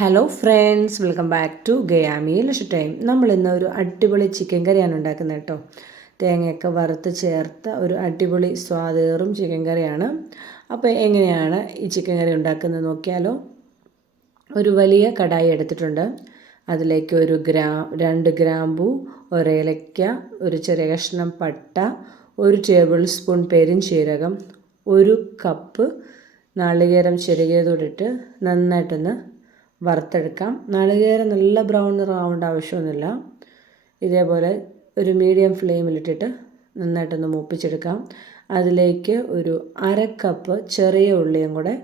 Hello friends, welcome back to ഗയാമി ലഷ് time. നമ്മൾ ഇന്ന് ഒരു അടിപൊളി ചിക്കൻ കറിയാണ് ഉണ്ടാക്കുന്നത് കേട്ടോ. തേങ്ങയൊക്കെ വറുത്ത് ചേർത്ത ഒരു അടിപൊളി സ്വാദേറും ചിക്കൻ കറിയാണ്. അപ്പോൾ എങ്ങനെയാണ് ഈ ചിക്കൻ കറി ഉണ്ടാക്കുന്നത് നോക്കിയാലോ. ഒരു വലിയ കടായി എടുത്തിട്ടുണ്ട്. അതിലേക്ക് 2 ഗ്രാമ്പൂ, ഒരേലയ്ക്ക, ഒരു ചെറിയ കഷ്ണം പട്ട, 1 ടേബിൾ സ്പൂൺ പെരുംജീരകം, 1 കപ്പ് നാളികേരം ചിരകിയതോടിട്ട് നന്നായിട്ടൊന്ന് വറുത്തെടുക്കാം. നാളികേരം നല്ല ബ്രൗൺ നിറമാവേണ്ട ആവശ്യമൊന്നുമില്ല. ഇതേപോലെ ഒരു മീഡിയം ഫ്ലെയിമിലിട്ടിട്ട് നന്നായിട്ടൊന്ന് മൂപ്പിച്ചെടുക്കാം. അതിലേക്ക് ഒരു 1/2 കപ്പ് ചെറിയ ഉള്ളിയും കൂടെ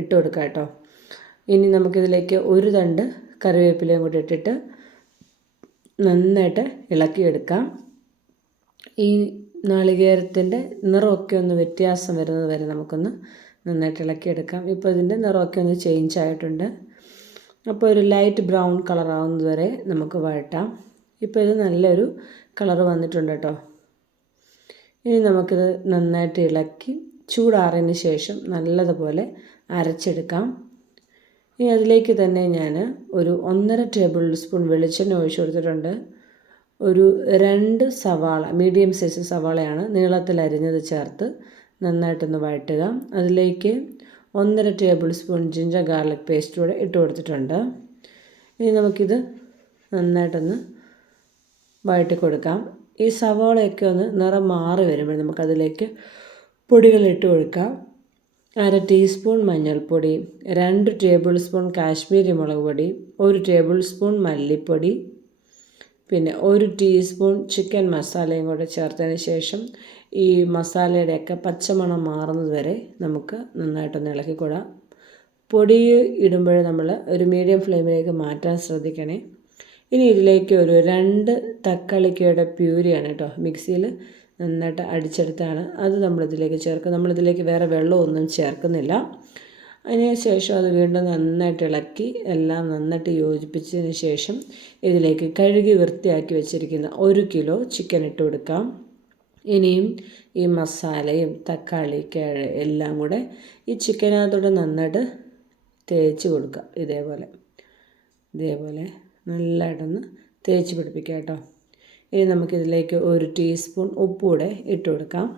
ഇട്ട് കൊടുക്കാം കേട്ടോ. ഇനി നമുക്കിതിലേക്ക് 1 തണ്ട് കറിവേപ്പിലയും കൂടി ഇട്ടിട്ട് നന്നായിട്ട് ഇളക്കിയെടുക്കാം. ഈ നാളികേരത്തിൻ്റെ നിറമൊക്കെ ഒന്ന് വ്യത്യാസം വരുന്നത് വരെ നമുക്കൊന്ന് നന്നായിട്ട് ഇളക്കിയെടുക്കാം. ഇപ്പോൾ ഇതിൻ്റെ നിറമൊക്കെ ഒന്ന് ചേഞ്ച് ആയിട്ടുണ്ട്. അപ്പോൾ ഒരു ലൈറ്റ് ബ്രൗൺ കളർ ആവുന്നത് വരെ നമുക്ക് വഴറ്റാം. ഇപ്പോൾ ഇത് നല്ലൊരു കളർ വന്നിട്ടുണ്ട് കേട്ടോ. ഇനി നമുക്കിത് നന്നായിട്ട് ഇളക്കി ചൂടാറിയതിന് ശേഷം നല്ലതുപോലെ അരച്ചെടുക്കാം. ഇനി അതിലേക്ക് തന്നെ ഞാൻ ഒരു 1.5 ടേബിൾ സ്പൂൺ വെളിച്ചെണ്ണ ഒഴിച്ചു കൊടുത്തിട്ടുണ്ട്. ഒരു 2 സവാള, മീഡിയം സൈസ് സവാളയാണ്, നീളത്തിൽ അരിഞ്ഞത് ചേർത്ത് നന്നായിട്ടൊന്ന് വഴറ്റുക. അതിലേക്ക് 1.5 table spoon ginger garlic paste കൂടെ ഇട്ട് കൊടുത്തിട്ടുണ്ട്. ഇനി നമുക്കിത് നന്നായിട്ടൊന്ന് വഴറ്റി കൊടുക്കാം. ഈ സവാളയൊക്കെ ഒന്ന് നിറം മാറി വരുമ്പോൾ നമുക്കതിലേക്ക് പൊടികൾ ഇട്ട് കൊടുക്കാം. 1/2 ടീസ്പൂൺ മഞ്ഞൾപ്പൊടി, 2 ടേബിൾ സ്പൂൺ കാശ്മീരി മുളക് പൊടി, 1 ടേബിൾ സ്പൂൺ മല്ലിപ്പൊടി, പിന്നെ 1 ടീസ്പൂൺ ചിക്കൻ മസാലയും കൂടെ ചേർത്തതിന് ശേഷം ഈ മസാലയുടെയൊക്കെ പച്ചമണം മാറുന്നത് വരെ നമുക്ക് നന്നായിട്ടൊന്ന് ഇളക്കിക്കൊള്ളാം. പൊടി ഇടുമ്പോൾ നമ്മൾ ഒരു മീഡിയം ഫ്ലെയിമിലേക്ക് മാറ്റാൻ ശ്രദ്ധിക്കണേ. ഇനി ഇതിലേക്ക് ഒരു 2 തക്കാളിക്കയുടെ പ്യൂരിയാണ് കേട്ടോ, മിക്സിയിൽ നന്നായിട്ട് അടിച്ചെടുത്താണ്, അത് നമ്മളിതിലേക്ക് ചേർക്കും. നമ്മളിതിലേക്ക് വേറെ വെള്ളമൊന്നും ചേർക്കുന്നില്ല. അതിന് ശേഷം അത് വീണ്ടും നന്നായിട്ട് ഇളക്കി എല്ലാം നന്നായിട്ട് യോജിപ്പിച്ചതിന് ശേഷം ഇതിലേക്ക് കഴുകി വൃത്തിയാക്കി വെച്ചിരിക്കുന്ന 1 കിലോ ചിക്കൻ ഇട്ട് കൊടുക്കാം. ഇനിയും ഈ മസാലയും തക്കാളിക്ക് എല്ലാം കൂടെ ഈ ചിക്കനകത്തോടെ നന്നായിട്ട് തേച്ച് കൊടുക്കുക. ഇതേപോലെ നല്ലതായിട്ടൊന്ന് തേച്ച് പിടിപ്പിക്കുക കേട്ടോ. ഇനി നമുക്കിതിലേക്ക് 1 ടീസ്പൂൺ ഉപ്പ് കൂടെ ഇട്ട് കൊടുക്കാം.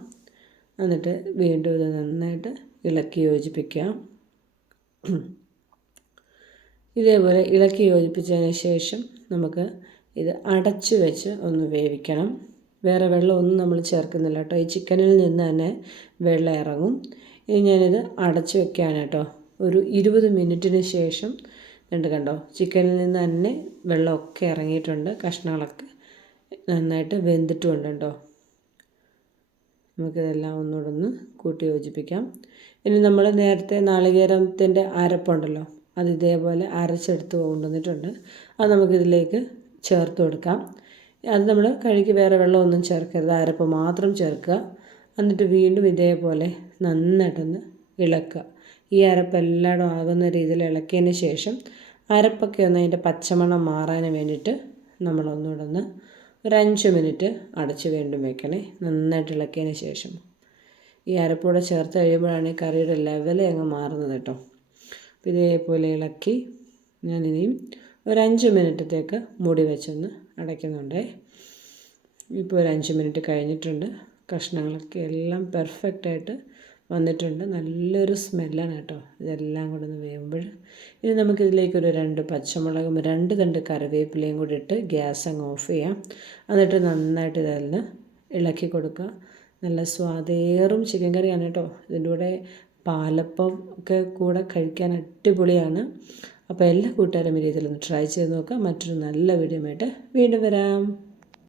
എന്നിട്ട് വീണ്ടും ഇത് നന്നായിട്ട് ഇളക്കി യോജിപ്പിക്കുക. ഇതേപോലെ ഇളക്കി യോജിപ്പിച്ചതിന് ശേഷം നമുക്ക് ഇത് അടച്ചു വെച്ച് ഒന്ന് വേവിക്കണം. വേറെ വെള്ളമൊന്നും നമ്മൾ ചേർക്കുന്നില്ല കേട്ടോ. ഈ ചിക്കനിൽ നിന്ന് തന്നെ വെള്ളം ഇറങ്ങും. ഇനി ഞാനിത് അടച്ചു വെക്കുകയാണ് കേട്ടോ. ഒരു 20 മിനിറ്റിന് ശേഷം കണ്ടോ, ചിക്കനിൽ നിന്ന് തന്നെ വെള്ളമൊക്കെ ഇറങ്ങിയിട്ടുണ്ട്. കഷ്ണങ്ങളൊക്കെ നന്നായിട്ട് വെന്തിട്ടുമുണ്ട് കേട്ടോ. നമുക്കിതെല്ലാം ഒന്നുകൂടെ ഒന്ന് കൂട്ടി യോജിപ്പിക്കാം. ഇനി നമ്മൾ നേരത്തെ നാളികേരത്തിൻ്റെ അരപ്പുണ്ടല്ലോ, അത് ഇതേപോലെ അരച്ചെടുത്ത് കൊണ്ടുവന്നിട്ടുണ്ട്. അത് നമുക്കിതിലേക്ക് ചേർത്ത് കൊടുക്കാം. അത് നമ്മൾ കഴുകി വേറെ വെള്ളമൊന്നും ചേർക്കരുത്, അരപ്പ് മാത്രം ചേർക്കുക. എന്നിട്ട് വീണ്ടും ഇതേപോലെ നന്നായിട്ടൊന്ന് ഇളക്കുക. ഈ അരപ്പ് എല്ലായിടും ആകുന്ന രീതിയിൽ ഇളക്കിയതിന് ശേഷം അരപ്പൊക്കെ ഒന്ന് അതിൻ്റെ പച്ചമണം മാറാൻ വേണ്ടിയിട്ട് നമ്മളൊന്നുകൂടെ ഒന്ന് ഒരു 5 മിനിറ്റ് അടച്ച് വീണ്ടും വെക്കണേ. നന്നായിട്ട് ഇളക്കിയതിന് ശേഷം ഈ അരപ്പൂടെ ചേർത്ത് കഴിയുമ്പോഴാണ് ഈ കറിയുടെ ലെവൽ അങ്ങ് മാറുന്നത് കേട്ടോ. അപ്പോൾ ഇതേപോലെ ഇളക്കി ഞാനിനിയും ഒരു 5 മിനിറ്റത്തേക്ക് മൂടി വെച്ചൊന്ന് അടയ്ക്കുന്നുണ്ട്. ഇപ്പോൾ ഒരു 5 മിനിറ്റ് കഴിഞ്ഞിട്ടുണ്ട്. കഷ്ണങ്ങളൊക്കെ എല്ലാം പെർഫെക്റ്റായിട്ട് വന്നിട്ടുണ്ട്. നല്ലൊരു സ്മെല്ലാണ് കേട്ടോ ഇതെല്ലാം കൂടെ ഒന്ന് വേവുമ്പോൾ. ഇനി നമുക്കിതിലേക്കൊരു 2 പച്ചമുളകും 2 തണ്ട് കറിവേപ്പിലയും കൂടി ഇട്ട് ഗ്യാസ് അങ്ങ് ഓഫ് ചെയ്യാം. എന്നിട്ട് നന്നായിട്ട് ഇതെല്ലാം ഇളക്കി കൊടുക്കുക. നല്ല സ്വാദേറും ചിക്കൻ കറിയാണ് കേട്ടോ. ഇതിൻ്റെ കൂടെ പാലപ്പം ഒക്കെ കൂടെ കഴിക്കാൻ അടിപൊളിയാണ്. അപ്പോൾ എല്ലാ കൂട്ടുകാരും ഈ രീതിയിലൊന്ന് ട്രൈ ചെയ്ത് നോക്കുക. മറ്റൊരു നല്ല വീഡിയോ ആയിട്ട് വീണ്ടും വരാം.